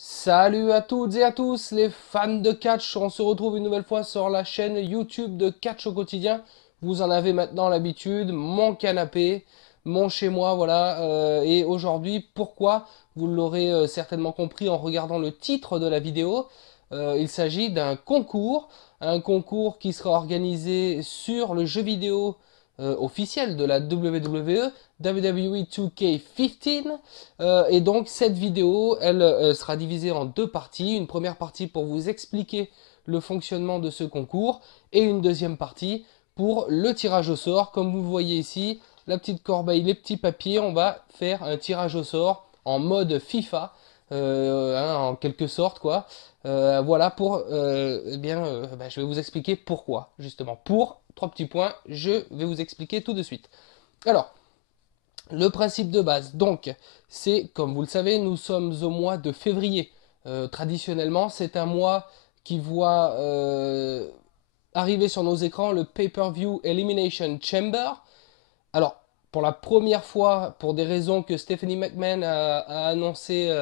Salut à toutes et à tous les fans de catch, on se retrouve une nouvelle fois sur la chaîne YouTube de Catch au quotidien. Vous en avez maintenant l'habitude, mon canapé, mon chez moi, voilà. Et aujourd'hui, pourquoi? Vous l'aurez certainement compris en regardant le titre de la vidéo. Il s'agit d'un concours, un concours qui sera organisé sur le jeu vidéo officiel de la WWE, WWE 2K15. Et donc cette vidéo, elle sera divisée en deux parties. Une première partie pour vous expliquer le fonctionnement de ce concours et une deuxième partie pour le tirage au sort. Comme vous le voyez ici, la petite corbeille, les petits papiers, on va faire un tirage au sort en mode FIFA, en quelque sorte quoi. Voilà pour, je vais vous expliquer pourquoi justement. Pour trois petits points, je vais vous expliquer tout de suite. Alors, le principe de base, donc, c'est, comme vous le savez, nous sommes au mois de février. Traditionnellement, c'est un mois qui voit arriver sur nos écrans le pay-per-view Elimination Chamber. Alors, pour la première fois, pour des raisons que Stephanie McMahon a annoncé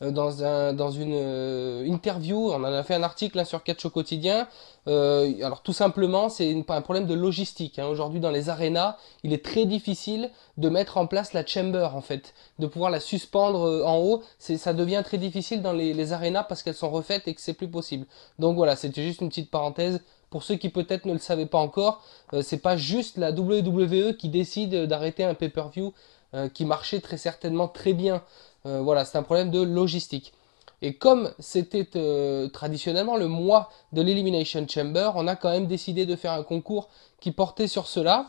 dans une interview, on en a fait un article là, sur Catch au quotidien. Alors tout simplement, c'est un problème de logistique, hein. Aujourd'hui, dans les arénas, il est très difficile de mettre en place la chamber en fait, de pouvoir la suspendre en haut. Ça devient très difficile dans les arénas parce qu'elles sont refaites et que c'est plus possible. Donc voilà, c'était juste une petite parenthèse. Pour ceux qui peut-être ne le savaient pas encore, c'est pas juste la WWE qui décide d'arrêter un pay-per-view qui marchait très certainement très bien. Voilà, c'est un problème de logistique. Et comme c'était traditionnellement le mois de l'Elimination Chamber, on a quand même décidé de faire un concours qui portait sur cela.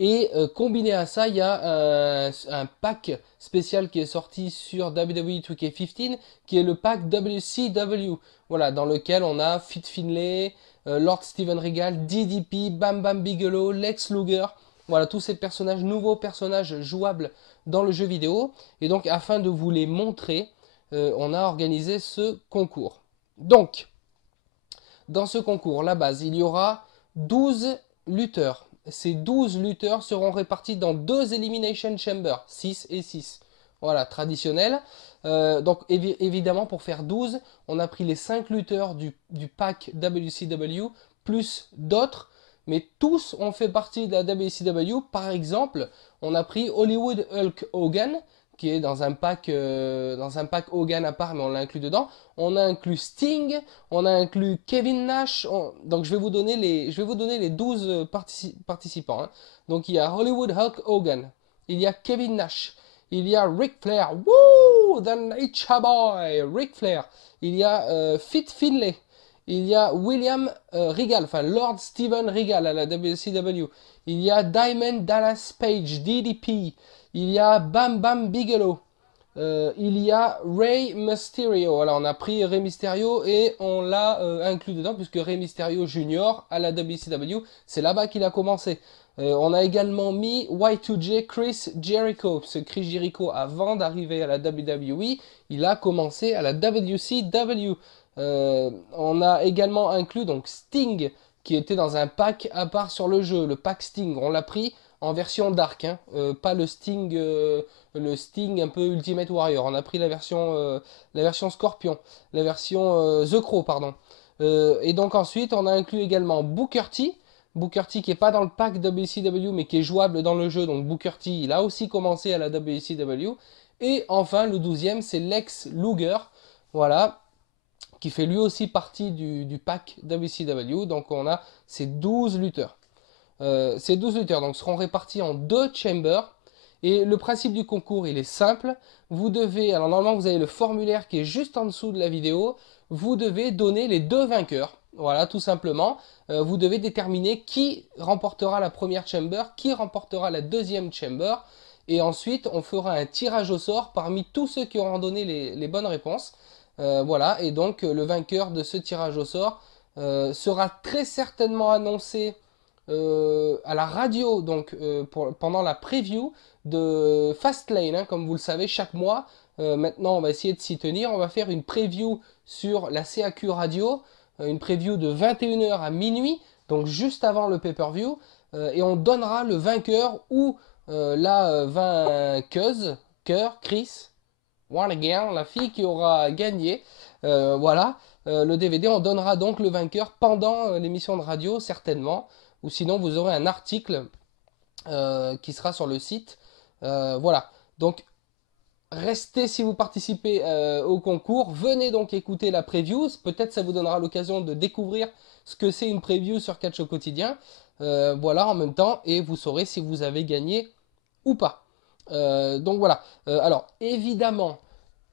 Et combiné à ça, il y a un pack spécial qui est sorti sur WWE 2K15, qui est le pack WCW. Voilà, dans lequel on a Fit Finlay, Lord Steven Regal, DDP, Bam Bam Bigelow, Lex Luger. Voilà, tous ces personnages, nouveaux personnages jouables dans le jeu vidéo. Et donc, afin de vous les montrer, on a organisé ce concours. Donc, dans ce concours, la base, il y aura 12 lutteurs. Ces 12 lutteurs seront répartis dans deux Elimination Chambers, 6 et 6. Voilà, traditionnel. Donc évidemment, pour faire 12, on a pris les 5 lutteurs du pack WCW, plus d'autres, mais tous ont fait partie de la WCW. Par exemple, on a pris Hollywood Hulk Hogan, qui est dans un pack Hogan à part, mais on l'a inclus dedans. On a inclus Sting, on a inclus Kevin Nash. Donc je vais vous donner les 12 participants, hein. Donc il y a Hollywood Hulk Hogan, il y a Kevin Nash, il y a Ric Flair, woo, the Nature Boy, Ric Flair. Il y a Fit Finlay, il y a William Regal, enfin Lord Steven Regal à la WCW. Il y a Diamond Dallas Page, DDP. Il y a Bam Bam Bigelow. Il y a Rey Mysterio. Voilà, on a pris Rey Mysterio et on l'a inclus dedans puisque Rey Mysterio Junior à la WCW, c'est là-bas qu'il a commencé. On a également mis Y2J Chris Jericho. Ce Chris Jericho, avant d'arriver à la WWE, il a commencé à la WCW. On a également inclus donc Sting qui était dans un pack à part sur le jeu, le pack Sting. On l'a pris en version dark, hein, pas le Sting un peu Ultimate Warrior. On a pris la version Scorpion, la version The Crow, pardon. Et donc ensuite, on a inclus également Booker T. Booker T qui est pas dans le pack WCW mais qui est jouable dans le jeu. Donc Booker T, il a aussi commencé à la WCW. Et enfin, le 12e, c'est Lex Luger. Voilà, qui fait lui aussi partie du pack WCW. Donc on a ces 12 lutteurs. Ces 12 lutteurs donc, seront répartis en deux chambers. Et le principe du concours, il est simple. Vous devez, alors normalement vous avez le formulaire qui est juste en dessous de la vidéo. Vous devez donner les deux vainqueurs. Voilà, tout simplement. Vous devez déterminer qui remportera la première chamber, qui remportera la deuxième chamber. Et ensuite, on fera un tirage au sort parmi tous ceux qui auront donné les bonnes réponses. Voilà, et donc le vainqueur de ce tirage au sort sera très certainement annoncé à la radio, donc pendant la preview de Fastlane, hein, comme vous le savez, chaque mois. Maintenant, on va essayer de s'y tenir. On va faire une preview sur la CAQ radio, une preview de 21h à minuit, donc juste avant le pay-per-view, et on donnera le vainqueur ou la vainqueuse, Chris. won again, la fille qui aura gagné. Voilà, le DVD, on donnera donc le vainqueur pendant l'émission de radio, certainement. Ou sinon, vous aurez un article qui sera sur le site. Voilà, donc restez si vous participez au concours. Venez donc écouter la preview. Peut-être ça vous donnera l'occasion de découvrir ce que c'est une preview sur Catch au quotidien. Voilà, en même temps, et vous saurez si vous avez gagné ou pas. Donc voilà. Alors, évidemment,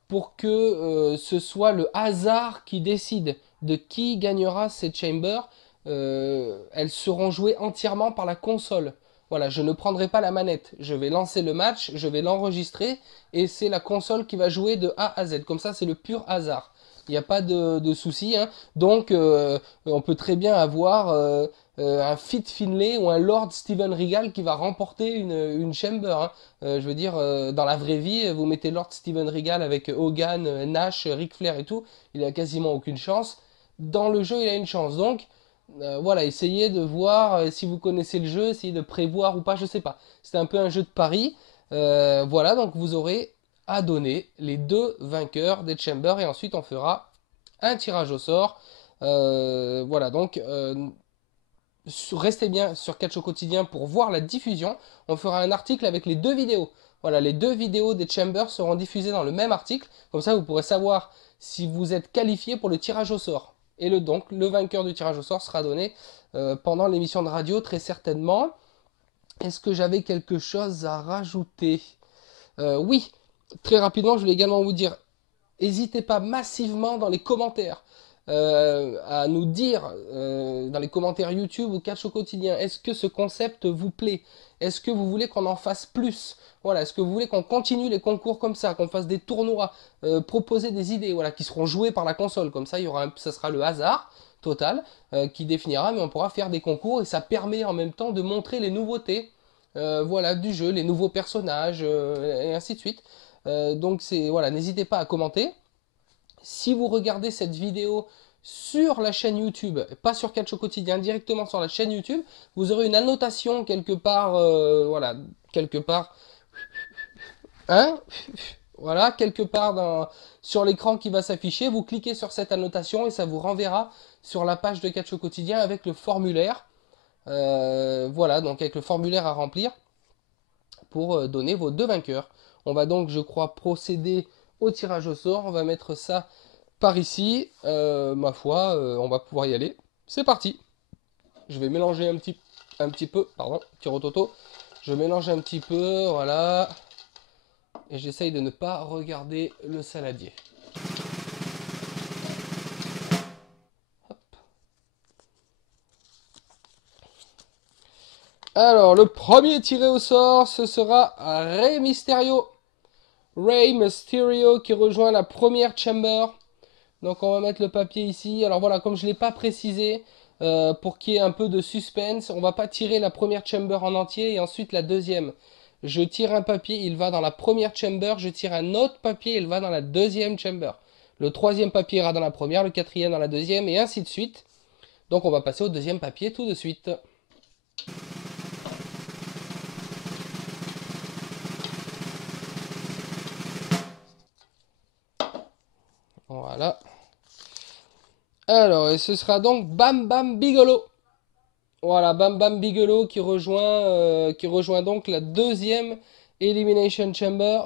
pour que ce soit le hasard qui décide de qui gagnera ces chambers, elles seront jouées entièrement par la console. Voilà, je ne prendrai pas la manette. Je vais lancer le match, je vais l'enregistrer et c'est la console qui va jouer de A à Z. Comme ça, c'est le pur hasard. Il n'y a pas de souci, hein. Donc, on peut très bien avoir un Fit Finlay ou un Lord Steven Regal qui va remporter une Chamber, hein. Je veux dire, dans la vraie vie, vous mettez Lord Steven Regal avec Hogan, Nash, Ric Flair et tout, il a quasiment aucune chance. Dans le jeu, il a une chance. Donc, voilà, essayez de voir si vous connaissez le jeu, essayez de prévoir ou pas, je sais pas. C'est un peu un jeu de pari. Voilà, donc vous aurez à donner les deux vainqueurs des Chambers et ensuite on fera un tirage au sort. Voilà, donc restez bien sur Catch au quotidien pour voir la diffusion. On fera un article avec les deux vidéos. Voilà, les deux vidéos des Chambers seront diffusées dans le même article. Comme ça, vous pourrez savoir si vous êtes qualifié pour le tirage au sort. Et donc, le vainqueur du tirage au sort sera donné pendant l'émission de radio, très certainement. Est-ce que j'avais quelque chose à rajouter? Oui, très rapidement, je voulais également vous dire, n'hésitez pas massivement dans les commentaires à nous dire dans les commentaires YouTube ou Catch au quotidien, est-ce que ce concept vous plaît? Est-ce que vous voulez qu'on en fasse plus? Voilà, est-ce que vous voulez qu'on continue les concours comme ça, qu'on fasse des tournois, proposer des idées, voilà, qui seront jouées par la console, comme ça, ça sera le hasard total qui définira, mais on pourra faire des concours et ça permet en même temps de montrer les nouveautés, voilà, du jeu, les nouveaux personnages et ainsi de suite. Donc c'est voilà, n'hésitez pas à commenter. Si vous regardez cette vidéo sur la chaîne YouTube, pas sur Catch au quotidien, directement sur la chaîne YouTube, vous aurez une annotation quelque part, voilà, quelque part, hein, voilà, quelque part sur l'écran qui va s'afficher. Vous cliquez sur cette annotation et ça vous renverra sur la page de Catch au quotidien avec le formulaire. Voilà, donc avec le formulaire à remplir pour donner vos deux vainqueurs. On va donc, je crois, procéder au tirage au sort. On va mettre ça par ici. Ma foi, on va pouvoir y aller. C'est parti. Je vais mélanger un petit peu, pardon, petit rototo. Je mélange un petit peu, voilà. Et j'essaye de ne pas regarder le saladier. Hop. Alors, le premier tiré au sort, ce sera Rey Mysterio. Rey Mysterio qui rejoint la première chamber. Donc on va mettre le papier ici. Alors voilà, comme je ne l'ai pas précisé, pour qu'il y ait un peu de suspense, on va pas tirer la première chamber en entier et ensuite la deuxième. Je tire un papier, il va dans la première chamber, je tire un autre papier, il va dans la deuxième chamber. Le troisième papier ira dans la première, le quatrième dans la deuxième et ainsi de suite. Donc on va passer au deuxième papier tout de suite. Voilà. Alors, et ce sera donc Bam Bam Bigelow. Voilà, Bam Bam Bigelow qui rejoint donc la deuxième Elimination Chamber.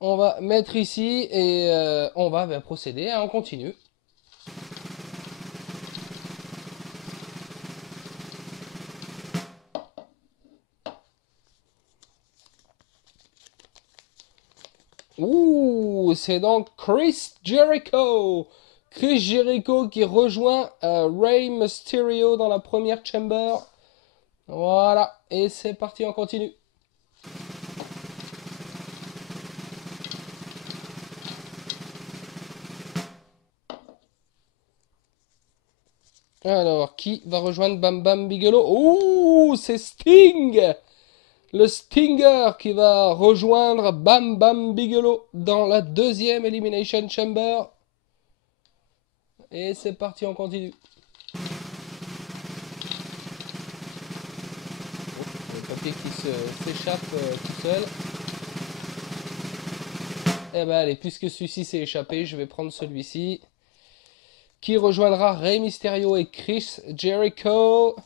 On va mettre ici et on va procéder, hein, on continue. Ouh, c'est donc Chris Jericho. Chris Jericho qui rejoint Rey Mysterio dans la première chamber. Voilà, et c'est parti, on continue. Alors, qui va rejoindre Bam Bam Bigelow? Ouh, c'est Sting! Le Stinger qui va rejoindre Bam Bam Bigelow dans la deuxième Elimination Chamber. Et c'est parti, on continue. Le papier qui s'échappe tout seul. Eh ben allez, puisque celui-ci s'est échappé, je vais prendre celui-ci. Qui rejoindra Rey Mysterio et Chris Jericho.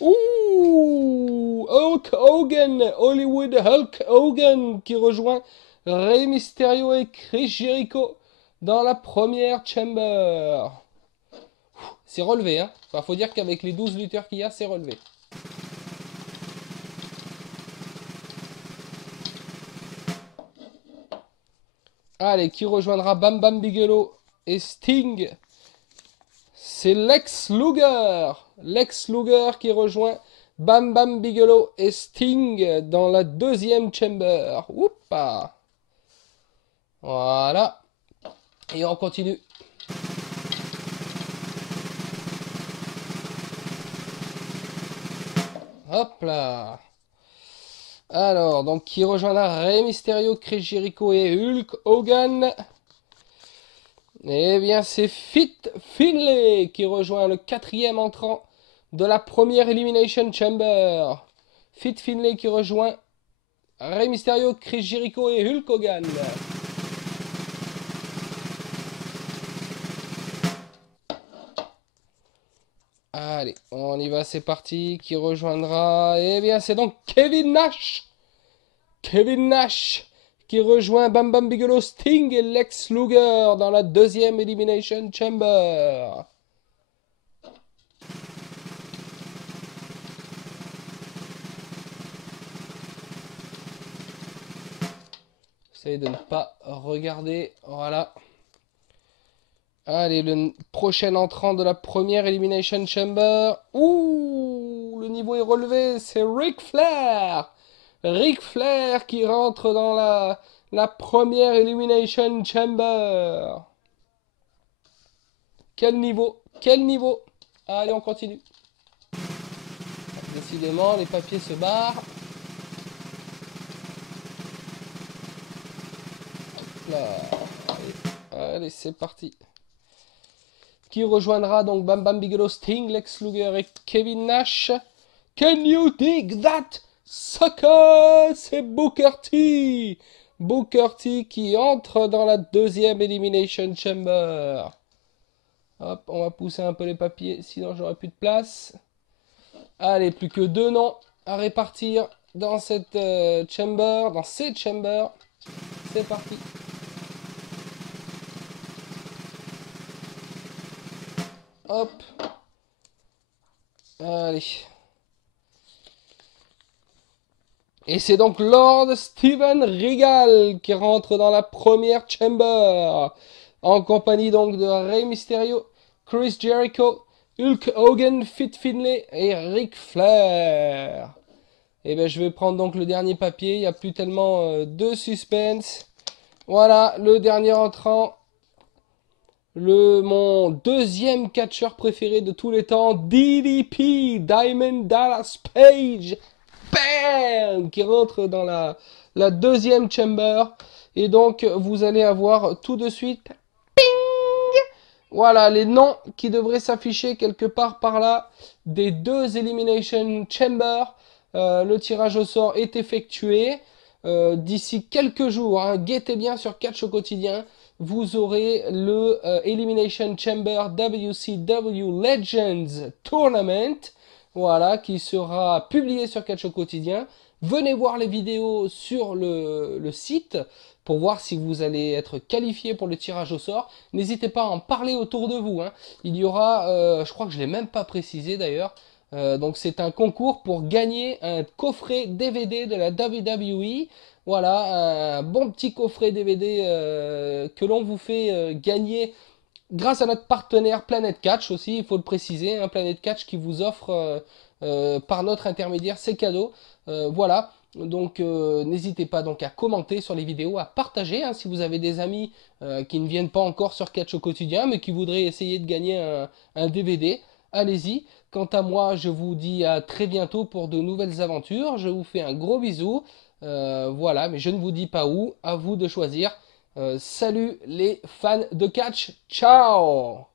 Ouh, Hulk Hogan, Hollywood Hulk Hogan qui rejoint Rey Mysterio et Chris Jericho dans la première Chamber. C'est relevé, hein. Enfin, faut dire qu'avec les 12 lutteurs qu'il y a, c'est relevé. Allez, qui rejoindra Bam Bam Bigelow et Sting? C'est Lex Luger. Lex Luger qui rejoint Bam Bam Bigelow et Sting dans la deuxième chamber. Oupa. Voilà. Et on continue. Hop là. Alors, donc qui rejoindra Rey Mysterio, Chris Jericho et Hulk Hogan? Eh bien, c'est Fit Finlay qui rejoint le quatrième entrant de la première Elimination Chamber. Fit Finlay qui rejoint Rey Mysterio, Chris Jericho et Hulk Hogan. Allez, on y va, c'est parti. Qui rejoindra? Eh bien, c'est donc Kevin Nash. Kevin Nash qui rejoint Bam Bam Bigelow, Sting et Lex Luger dans la deuxième Elimination Chamber. Essayez de ne pas regarder. Voilà. Allez, le prochain entrant de la première Elimination Chamber. Ouh, le niveau est relevé. C'est Ric Flair. Ric Flair qui rentre dans la première Elimination Chamber. Quel niveau? Quel niveau? Allez, on continue. Décidément, les papiers se barrent. Hop là. Allez, c'est parti. Qui rejoindra donc Bam Bam Bigelow, Sting, Lex Luger et Kevin Nash. Can you dig that, sucker? C'est Booker T. Booker T qui entre dans la deuxième Elimination Chamber. Hop, on va pousser un peu les papiers, sinon j'aurai plus de place. Allez, plus que 2 noms à répartir dans cette chamber, dans ces chambers. C'est parti. Hop. Allez. Et c'est donc Lord Steven Regal qui rentre dans la première chamber. En compagnie donc de Rey Mysterio, Chris Jericho, Hulk Hogan, Fit Finlay et Ric Flair. Et bien je vais prendre donc le dernier papier. Il n'y a plus tellement de suspense. Voilà, le dernier entrant. Mon deuxième catcheur préféré de tous les temps, DDP, Diamond Dallas Page, bam, qui rentre dans la deuxième chamber. Et donc, vous allez avoir tout de suite, ping, voilà, les noms qui devraient s'afficher quelque part par là, des 2 Elimination Chamber. Le tirage au sort est effectué. D'ici quelques jours, hein, guettez bien sur Catch au quotidien. Vous aurez le Elimination Chamber WCW Legends Tournament, voilà, qui sera publié sur Catch au quotidien. Venez voir les vidéos sur le site pour voir si vous allez être qualifié pour le tirage au sort. N'hésitez pas à en parler autour de vous, hein. Il y aura, je crois que je ne l'ai même pas précisé d'ailleurs, donc c'est un concours pour gagner un coffret DVD de la WWE. Voilà, un bon petit coffret DVD que l'on vous fait gagner grâce à notre partenaire Planet Catch aussi, il faut le préciser, hein, Planet Catch qui vous offre par notre intermédiaire ces cadeaux. Voilà, donc n'hésitez pas donc à commenter sur les vidéos, à partager, hein, si vous avez des amis qui ne viennent pas encore sur Catch au quotidien mais qui voudraient essayer de gagner un DVD, allez-y. Quant à moi, je vous dis à très bientôt pour de nouvelles aventures. Je vous fais un gros bisou. Voilà, mais je ne vous dis pas où. À vous de choisir. Salut les fans de catch. Ciao!